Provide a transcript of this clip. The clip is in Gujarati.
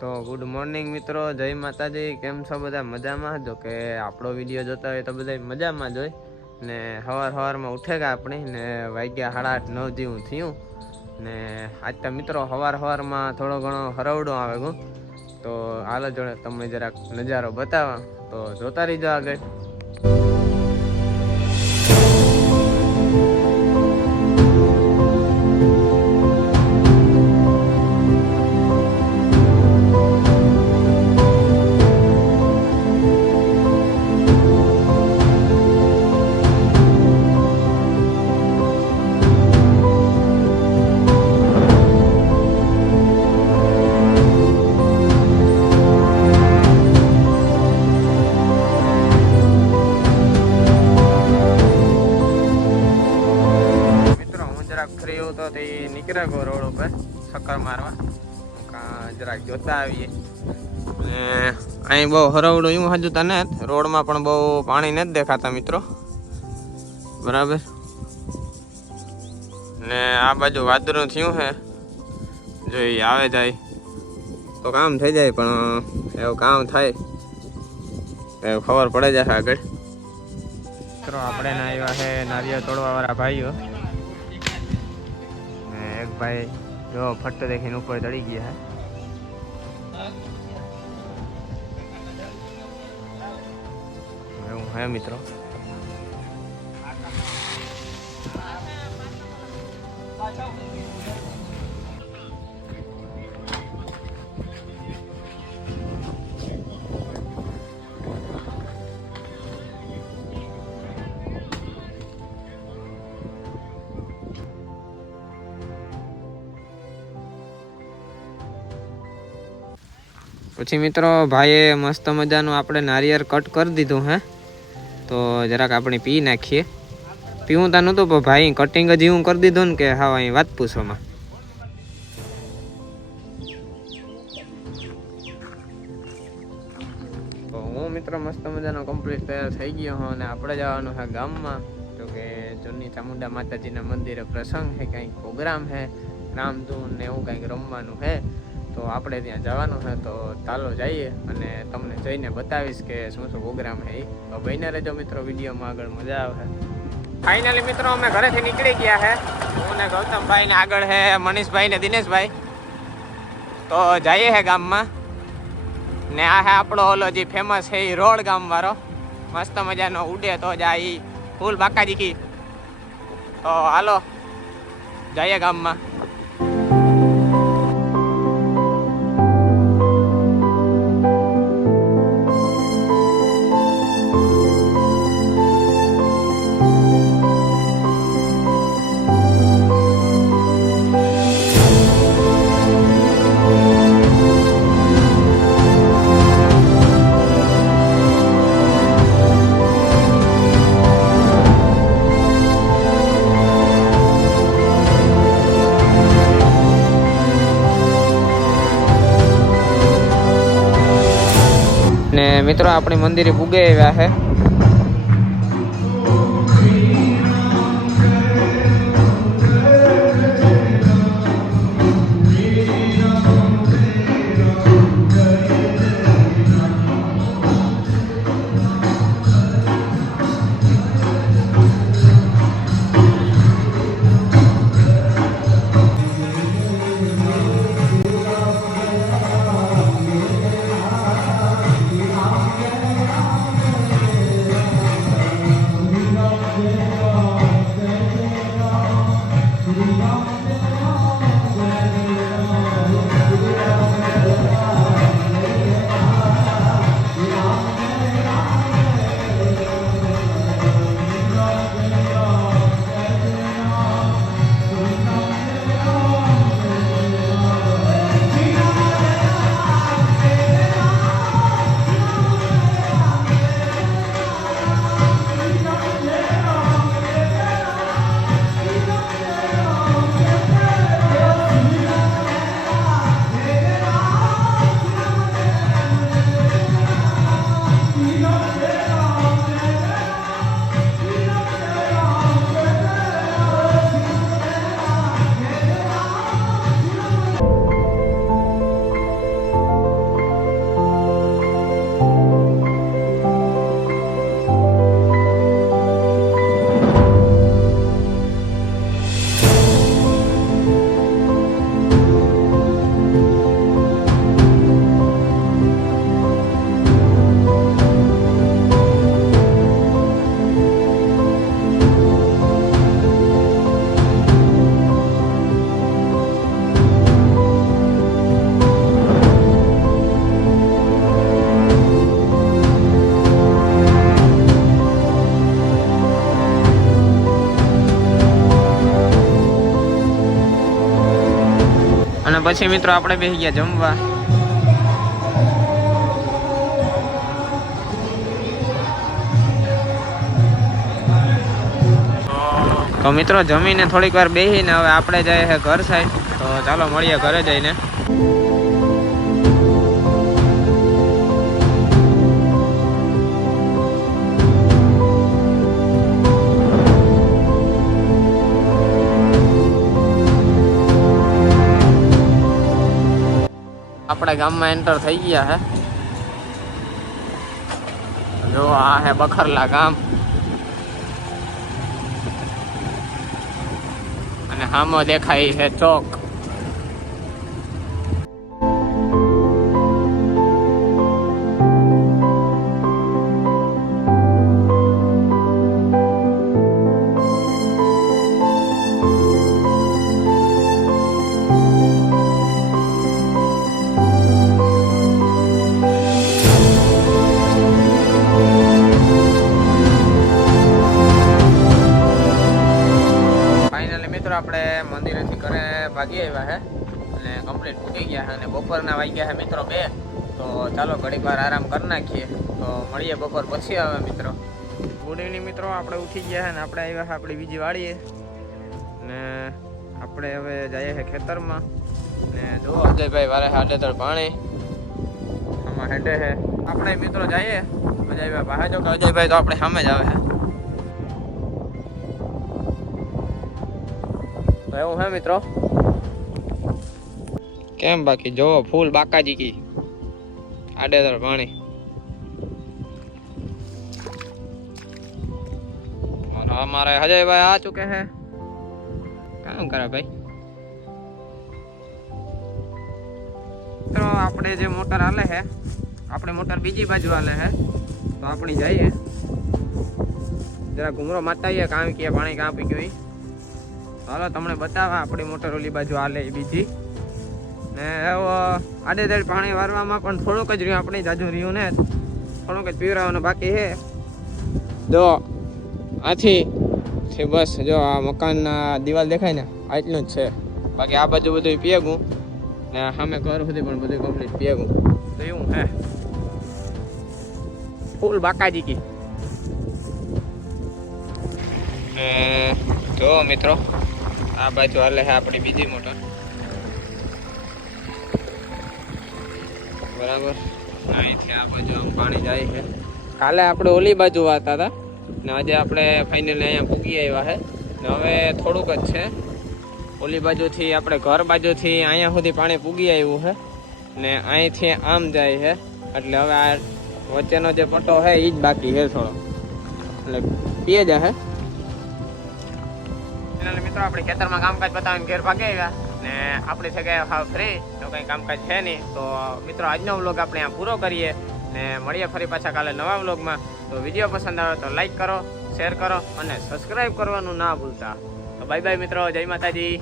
તો ગુડ મોર્નિંગ મિત્રો, જય માતાજી। કેમ છો બધા? મજામાં? જો કે આપણો વિડીયો જોતા હોય તો બધા મજામાં જ હોય ને। સવારમાં ઉઠે ગયા આપણે ને વાગ્યા 8:30-9 જેવું થયું ને આજ તો મિત્રો સવારમાં થોડો ઘણો હરવડો આવે ગયો તો હાલો જોડે તમને જરાક નજારો બતાવવા, તો જોતા રહીજો આગળ। ફ્રી હતો તે નીકળ્યા ગયો રોડ ઉપર ચક્કર મારવા, જરાક જોતા આવીએ। ને અહીં બહુ હરવડું એવું હજુ તને રોડમાં પણ બહુ પાણી નથી દેખાતા મિત્રો, બરાબર। ને આ બાજુ વાદળું થયું છે, જો એ આવે જાય તો કામ થઈ જાય, પણ એવું કામ થાય એવું ખબર પડે જશે આગળ। મિત્રો આપણે ના આવ્યા છે નારિયેળ તોડવા વાળા ભાઈઓ। एक भाई जो फट देखी ऊपर चढ़ी गया है। है मित्रों પછી મિત્રો ભાઈએ મસ્ત મજાનું આપણે નારિયેળ કટ કરી દીધું હે, તો જરાક આપણે પી નાખીએ। પીવું તા નહોતું પણ ભાઈ કટિંગ જ એવું કરી દીધું ને કે હા અહીં વાત પૂછવામાં। તો હું મિત્રો મસ્ત મજાનો કમ્પ્લીટ તૈયાર થઈ ગયો હું, અને આપણે જવાનું છે ગામમાં। તો કે જૂની ચામુંડા માતાજીના મંદિરે પ્રસંગ છે, કંઈક પ્રોગ્રામ છે, રામધૂન ને એવું કંઈક રમવાનું છે, તો આપણે ત્યાં જવાનું છે। તો ચાલો જઈએ અને તમને જઈને બતાવીશ કે શું શું પ્રોગ્રામ છે। તો બહીને રહેજો મિત્રો, વિડીયોમાં આગળ મજા આવે। ફાઇનલી મિત્રો અમે ઘરેથી નીકળી ગયા છે, હું ને ગૌતમભાઈ ને આગળ છે મનીષભાઈ ને દિનેશભાઈ। તો જઈએ છે ગામમાં, ને આ છે આપણો ઓલો જે ફેમસ છે એ રોડ ગામ વાળો, મસ્ત મજાનો ઉડે તો જાય ફૂલ બાકાજી કી। તો હાલો જઈએ ગામમાં। ને મિત્રો આપણી મંદિરે પૂગે આવ્યા છે। પછી મિત્રો આપણે બેસી ગયા જમવા. તો મિત્રો જમીને થોડીક વાર બેસીને હવે આપણે જઈએ છે ઘર સાઈડ. તો ચાલો મળીએ ઘરે જઈને. આપણે ગામમાં એન્ટર થઈ ગયા હે. જો આ હે બખરલા ગામ અને સામો દેખાય છે ચોક. આપણે મંદિરેથી ઘરે ભાગી આવ્યા હે અને કમ્પ્લીટ પૂકી ગયા અને બપોરના વાગ્યા હે મિત્રો 2. તો ચાલો ઘડીક વાર આરામ કરી નાખીએ. તો મળીએ બપોર પછી આવે મિત્રો. ગુડ ઇવનિંગ મિત્રો. આપણે ઉઠી ગયા અને આપણે આવ્યા આપણી બીજી વાડીએ ને આપણે હવે જઈએ છે ખેતરમાં. ને જો અજયભાઈ વારે હાડેતર પાણી આમાં હેડે છે. આપણે મિત્રો જઈએ અજયભાઈ પાસે. જો કે અજયભાઈ તો આપણે સામે જ આવે છે. એવું હે મિત્રો. કેમ બાકી જોવો ફૂલ બાકાજી કી આડેદર પાણી. हमारे अजय भाई आ चुके हैं. काम करे भाई. तो આપણે જે મોટર હાલે છે આપણે મોટર બીજી બાજુ હાલે છે. તો આપણે જઈએ જરા ઘુમરો મારતા આવીએ કામ કે પાણી કાં પી ગયું. હાલો તમને બતાવા આપણી મોટર ઓલી બાજુ હાલે બીજી. ને આડેદર પાણી વારવામાં પણ થોડુંક જ રહ્યું. આપણે જાજુ રહ્યું ને થોડુંક જ પીવરાવાનું બાકી છે. જો આથી બસ જો આ મકાનના દિવાલ દેખાય ને આટલું જ છે. બાકી આ બાજુ બધું પીએગું ને સામે ઘર સુધી પણ બધું કમ્પ્લીટ પીએગું. તો એવું હે ફૂલ બાકાજી કી. જો મિત્રો આ બાજુ હાલે છે આપણી બીજી મોટર. બરાબર અહીંથી આ બાજુ આમ પાણી જાય છે. કાલે આપણે ઓલી બાજુ વાતા હતા ને આજે આપણે ફાઇનલી અહીંયા પૂગી આવ્યા છે. ને હવે થોડુંક જ છે ઓલી બાજુથી આપણે ઘર બાજુથી અહીંયા સુધી પાણી પૂગી આવ્યું છે ને અહીંથી આમ જાય છે. એટલે હવે આ વચ્ચેનો જે પટ્ટો છે એ જ બાકી છે થોડો એટલે પીએ જશે. મિત્રો આપણે ખેતરમાં કામકાજ બતાવીને ઘેર ભાગી આવ્યા ને આપણી જગ્યાએ હાવ ફ્રી તો કંઈ કામકાજ છે નહીં. તો મિત્રો આજનો વ્લોગ આપણે અહીંયા પૂરો કરીએ ને મળીએ ફરી પાછા કાલે નવા વ્લોગમાં. તો વિડીયો પસંદ આવે તો લાઈક કરો, શેર કરો અને સબસ્ક્રાઈબ કરવાનું ના ભૂલતા. તો બાય બાય મિત્રો. જય માતાજી.